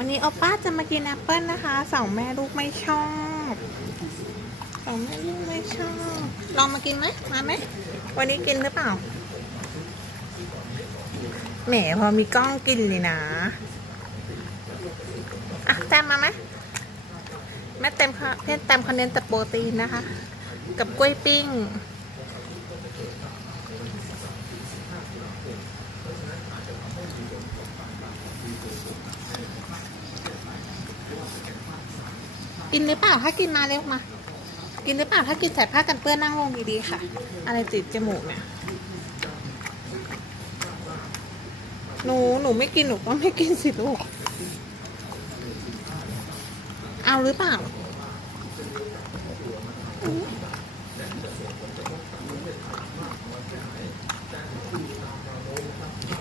วันนี้โอป้าจะมากินแอปเปิลนะคะสองแม่ลูกไม่ชอบสองแม่ลูกไม่ชอบลองมากินไหมมาไหมวันนี้กินหรือเปล่าแหมพอมีกล้องกินเลยนะอะแต้มมาไหมแม่เต็มค่ะเพื่อเต็มคอนเทนต์แต่โปรตีนนะคะ กับกล้วยปิ้ง กินหรือเปล่าถ้ากินมาเร็วมา กินหรือเปล่าถ้ากินใส่ผ้ากันเปื้อนนั่งลงดีๆค่ะ อะไรติดจมูกเนี่ยหนูหนูไม่กินหนูก็ไม่กินสิลูกเอาหรือเปล่า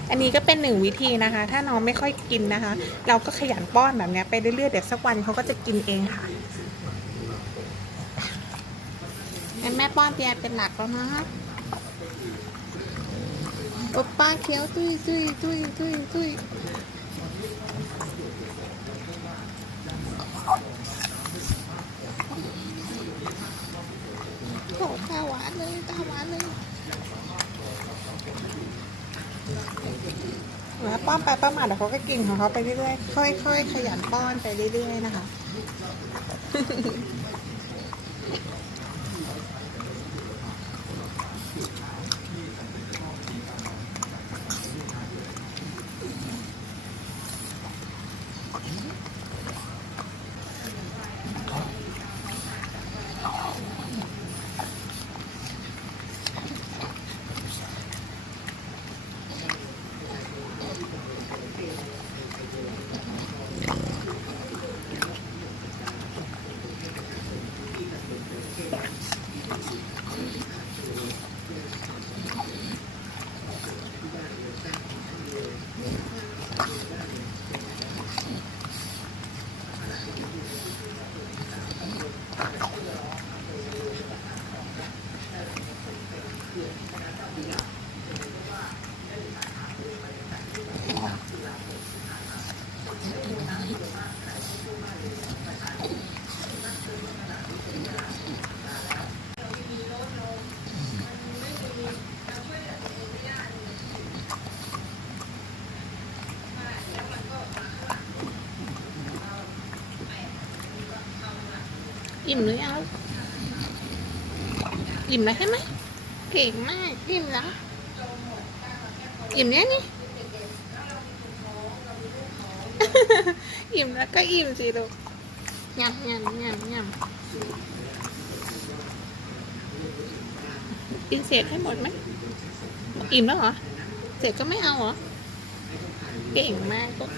อันนี้ก็เป็นหนึ่งวิธีนะคะ ถ้าน้องไม่ค่อยกินนะคะ เราก็ขยันป้อนแบบนี้ไปเรื่อยๆเดี๋ยวสักวันเขาก็จะกินเองค่ะแม่ป้อนเตียเป็นหลักแล้วนะโอป้าเคี้ยวตุ้ยตุ้ยตุ้ยตุ้ยตุ้ยโอ้ตาหวานเลยตาหวานเลย แล้วป้อนไปป้อนมาเดี๋ยวเขาก็กินของเขาไปเรื่อยๆค่อยๆขยันป้อนไปเรื่อยๆนะคะ อิ่มหรือยังอิ่มแล้วใช่ไหมเก่งมากอิ่มแล้วอิ่มเนี้ยนี่อิ่มแล้วก็อิ่มสิลูกยำยำยำยำกินเศษให้หมดไหมอิ่มแล้วเหรอเศษก็ไม่เอาเหรอ เก่งมากลูก